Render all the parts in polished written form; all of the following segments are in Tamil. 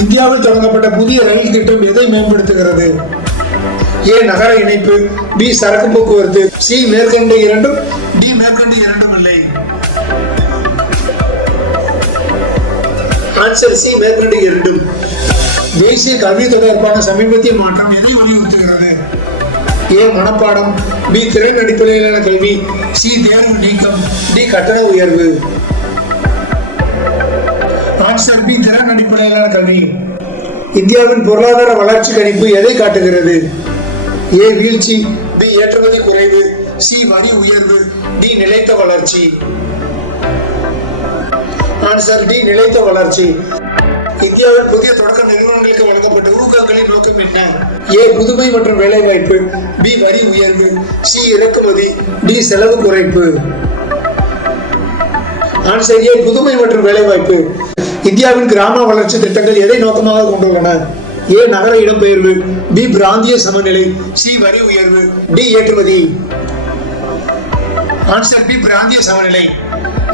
இந்தியாவில் தொடங்கப்பட்ட புதிய ரயில் திட்டம் எதை மேம்படுத்துகிறது? ஏ நகர இணைப்பு, பி சரக்கு போக்குவரத்து, சி மேற்கண்ட இரண்டும், டி மேற்கண்ட இரண்டும் இல்லை. ஆன்சர் சி மேற்கண்ட இரண்டும். தேசிய கல்வி தொடர்பான சமீபத்திய மாற்றம் எதை வலியுறுத்துகிறது? ஏ மனப்பாடம், பி திறன் அடிப்படையிலான கல்வி, சி தேர்வு நீக்கம், டி கட்டண உயர்வு. ஆன்சர் பி திறன் அடிப்படையிலான கல்வி. இந்தியாவின் பொருளாதார வளர்ச்சி கணிப்பு எதை காட்டுகிறது? ஏ வீழ்ச்சி, பி ஏற்றுமதி குறைவு, சி வரி உயர்வு, டி நிலைத்த வளர்ச்சி. ஆன்சர் டி நிலைத்த வளர்ச்சி. இந்தியாவில் புதிய தொடக்க நிறுவனங்களுக்கு வழங்கப்பட்ட ஊக்கங்களின் நோக்கம் என்ன? ஏ புதுமை மற்றும் வேலைவாய்ப்பு, பி வரி உயர்வு, சி இறக்குமதி, டி செலவு குறைப்பு. ஆன்சர் ஏ புதுமை மற்றும் வேலைவாய்ப்பு. இந்தியாவின் கிராம வளர்ச்சி திட்டங்கள் எதை நோக்கமாக கொண்டுள்ளன? ஏ நகர இடம்பெயர்வு, பி பிராந்திய சமநிலை, சி வரி உயர்வு, டி ஏற்றுமதி. ஆன்சர் பி பிராந்திய சமநிலை.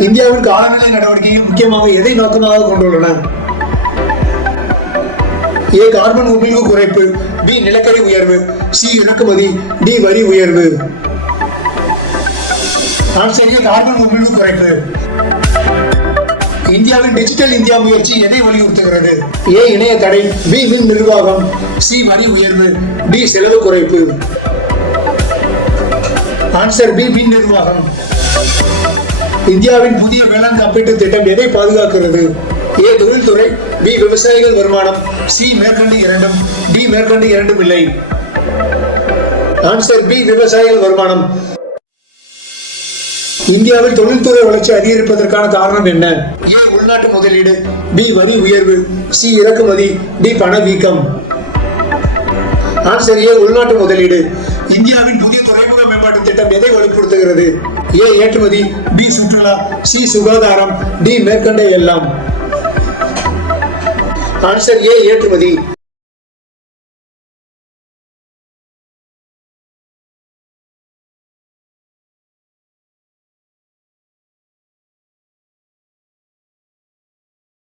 இந்தியாவின் காலநிலை நடவடிக்கைகள் முக்கியமாக எதை நோக்கமாக கொண்டுள்ளன? ஏ கார்பன் உமிழ்வு குறைப்பு, பி நிலக்கரி உயர்வு, சி இறக்குமதி, டி வரி உயர்வு. ஆன்சர் ஏ கார்பன் உமிழ்வு குறைப்பு. இந்தியாவின் டிஜிட்டல் இந்தியா முயற்சி எதை வலியுறுத்துகிறது? ஏ இணைய தடை, பி மின் நிர்வாகம், சி வரி உயர்வு, டி செலவு குறைப்பு. ஆன்சர் பி மின் நிர்வாகம். இந்தியாவின் புதிய வேளாண் காப்பீட்டு திட்டம் எதை பாதுகாக்கிறது? ஏ தொழில்துறை, பி விவசாயிகள் வருமானம், சி மேற்கண்ட இரண்டும், டி மேற்கண்ட இரண்டும் இல்லை. ஆன்சர் பி விவசாயிகள் வருமானம். இந்தியாவில் தொழில்துறை வளர்ச்சி அதிகரிப்பதற்கான காரணம் என்ன? ஏ உள்நாட்டு முதலீடு, பி வரி உயர்வு, சி இறக்குமதி, டி பணவீக்கம். ஆன்சர் ஏ உள்நாட்டு முதலீடு. இந்தியாவின் புதிய துறைமுக மேம்பாட்டு திட்டம் எதை வலுப்படுத்துகிறது? ஏ ஏற்றுமதி, பி சுற்றுலா, சி சுகாதாரம், டி மேற்கண்ட எல்லாம். ஆன்சர் ஏ ஏற்றுமதி.